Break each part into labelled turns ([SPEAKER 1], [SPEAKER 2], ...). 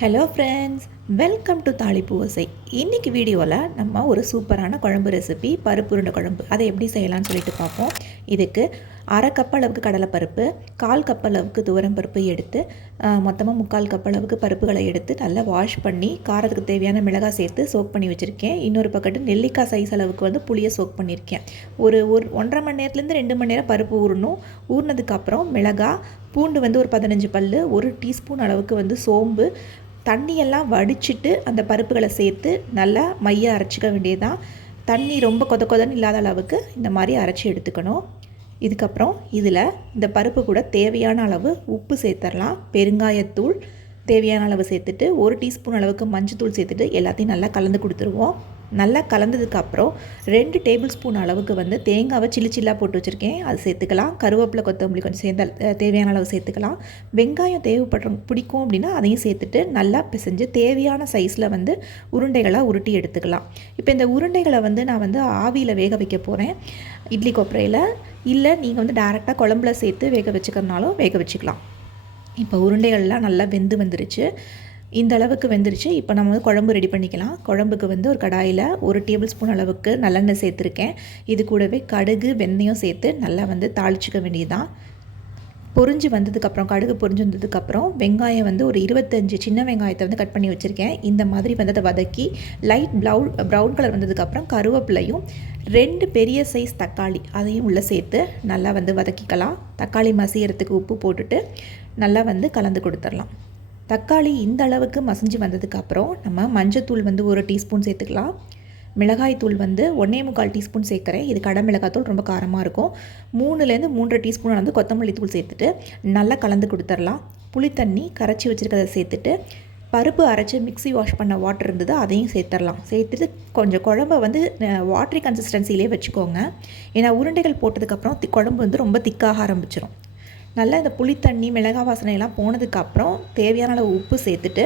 [SPEAKER 1] Hello friends welcome to தாளிப்பு ஓசை இன்றைக்கி வீடியோவில் நம்ம ஒரு சூப்பரான குழம்பு ரெசிபி பருப்பு உருண்டை குழம்பு. அதை எப்படி செய்யலாம்னு சொல்லிட்டு பார்ப்போம். இதுக்கு அரை கப் அளவுக்கு கடலைப்பருப்பு கால் கப் அளவுக்கு துவரம் பருப்பு எடுத்து மொத்தமாக முக்கால் கப் அளவுக்கு பருப்புகளை எடுத்து நல்லா வாஷ் பண்ணி காரத்துக்கு தேவையான மிளகாய் சேர்த்து சோக் பண்ணி வச்சுருக்கேன். இன்னொரு பக்கத்து நெல்லிக்காய் சைஸ் அளவுக்கு வந்து புளியை சோக் பண்ணியிருக்கேன் ஒரு ஒரு ஒன்றரை மணி நேரத்துலேருந்து ரெண்டு மணி நேரம் பருப்பு ஊறணும். ஊறினதுக்கப்புறம் மிளகாய் பூண்டு வந்து ஒரு பதினஞ்சு பல் ஒரு டீஸ்பூன் அளவுக்கு வந்து சோம்பு தண்ணியெல்லாம் வடிச்சிட்டு அந்த பருப்புகளை சேர்த்து நல்லா மைய அரைச்சிக்க வேண்டியதுதான். தண்ணி ரொம்ப கொத கொதன்னு இல்லாத அளவுக்கு இந்த மாதிரி அரைச்சி எடுத்துக்கணும். இதுக்கப்புறம் இதில் இந்த பருப்பு கூட தேவையான அளவு உப்பு சேர்த்துடலாம் பெருங்காயத்தூள் தேவையான அளவு சேர்த்துட்டு ஒரு டீஸ்பூன் அளவுக்கு மஞ்சத்தூள் சேர்த்துட்டு எல்லாத்தையும் நல்லா கலந்து கொடுத்துருவோம். நல்லா கலந்ததுக்கப்புறம் ரெண்டு டேபிள் ஸ்பூன் அளவுக்கு வந்து தேங்காவை சில்லி சில்லாக போட்டு வச்சுருக்கேன். அது சேர்த்துக்கலாம். கருவேப்பிலை கொத்தமல்லி கொஞ்சம் சேர்ந்த தேவையான அளவு சேர்த்துக்கலாம். வெங்காயம் தேவைப்படுற பிடிக்கும் அப்படின்னா அதையும் சேர்த்துட்டு நல்லா பிசைஞ்சு தேவையான சைஸில் வந்து உருண்டைகளாக உருட்டி எடுத்துக்கலாம். இப்போ இந்த உருண்டைகளை வந்து நான் வந்து ஆவியில் வேக வைக்க போகிறேன் இட்லி கொப்பரையில். இல்லை நீங்கள் வந்து டேரெக்டாக குழம்புல சேர்த்து வேக வச்சுக்கிறனாலும் வேக வச்சுக்கலாம். இப்போ உருண்டைகள்லாம் நல்லா வெந்து வந்துருச்சு. இந்த அளவுக்கு வெந்துருச்சு. இப்போ நம்ம வந்து குழம்பு ரெடி பண்ணிக்கலாம். குழம்புக்கு வந்து ஒரு கடாயில் ஒரு டேபிள் ஸ்பூன் அளவுக்கு நல்லெண்ணெய் சேர்த்துருக்கேன். இது கூடவே கடுகு வெந்தயம் சேர்த்து நல்லா வந்து தாளிச்சிக்க வேண்டியதுதான். பொறிஞ்சு வந்ததுக்கப்புறம் கடுகு பொறிஞ்சு வந்ததுக்கப்புறம் வெங்காயம் வந்து ஒரு இருபத்தஞ்சி சின்ன வெங்காயத்தை வந்து கட் பண்ணி வச்சுருக்கேன். இந்த மாதிரி வந்து அதை வதக்கி லைட் ப்ளவு ப்ரௌன் கலர் வந்ததுக்கப்புறம் கருவேப்பிலையும் ரெண்டு பெரிய சைஸ் தக்காளி அதையும் உள்ளே சேர்த்து நல்லா வந்து வதக்கிக்கலாம். தக்காளி மசியறதுக்கு உப்பு போட்டுட்டு நல்லா வந்து கலந்து கொடுத்துடலாம். தக்காளி இந்த அளவுக்கு மசிஞ்சு வந்ததுக்கப்புறம் நம்ம மஞ்சத்தூள் வந்து ஒரு டீஸ்பூன் சேர்த்துக்கலாம். மிளகாய் தூள் வந்து ஒன்றே முக்கால் டீஸ்பூன் சேர்க்குறேன். இது கடை மிளகாய்த்தூள் ரொம்ப காரமாக இருக்கும். மூணுலேருந்து மூன்றரை டீஸ்பூன் வந்து கொத்தமல்லி தூள் சேர்த்துட்டு நல்லா கலந்து கொடுத்துர்லாம் புளி தண்ணி கரைச்சி வச்சுருக்கதை சேர்த்துட்டு பருப்பு அரைச்சி மிக்ஸி வாஷ் பண்ண வாட்டர் இருந்தது அதையும் சேர்த்துடலாம். சேர்த்துட்டு கொஞ்சம் குழம்ப வந்து வாட்ரி கன்சிஸ்டன்சிலே வச்சுக்கோங்க. ஏன்னா உருண்டைகள் போட்டதுக்கப்புறம் குழம்பு வந்து ரொம்ப திக்காக ஆரம்பிச்சிடும் நல்லா இந்த புளித்தண்ணி மிளகாய் வாசனை எல்லாம் போனதுக்கப்புறம் தேவையான அளவு உப்பு சேர்த்துட்டு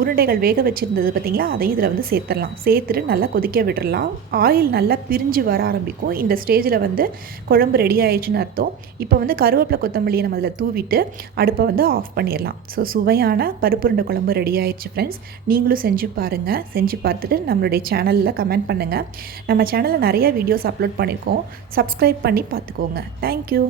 [SPEAKER 1] உருண்டைகள் வேக வச்சுருந்தது பார்த்திங்களா அதையும் இதில் வந்து சேர்த்துடலாம். சேர்த்துட்டு நல்லா கொதிக்க விட்டுடலாம். ஆயில் நல்லா பிரிஞ்சு வர ஆரம்பிக்கும். இந்த ஸ்டேஜில் வந்து குழம்பு ரெடி ஆயிடுச்சுன்னு அர்த்தம். இப்போ வந்து கருவேப்பிலை கொத்தமல்லியை நம்ம அதில் தூவிட்டு அடுப்பை வந்து ஆஃப் பண்ணிடலாம். ஸோ சுவையான பருப்புருண்டை குழம்பு ரெடி ஆயிடுச்சு ஃப்ரெண்ட்ஸ் நீங்களும் செஞ்சு பாருங்கள் செஞ்சு பார்த்துட்டு நம்மளுடைய சேனலில் கமெண்ட் பண்ணுங்கள் நம்ம சேனலில் நிறைய வீடியோஸ் அப்லோட் பண்ணியிருக்கோம் சப்ஸ்கிரைப் பண்ணி பார்த்துக்கோங்க. தேங்க்யூ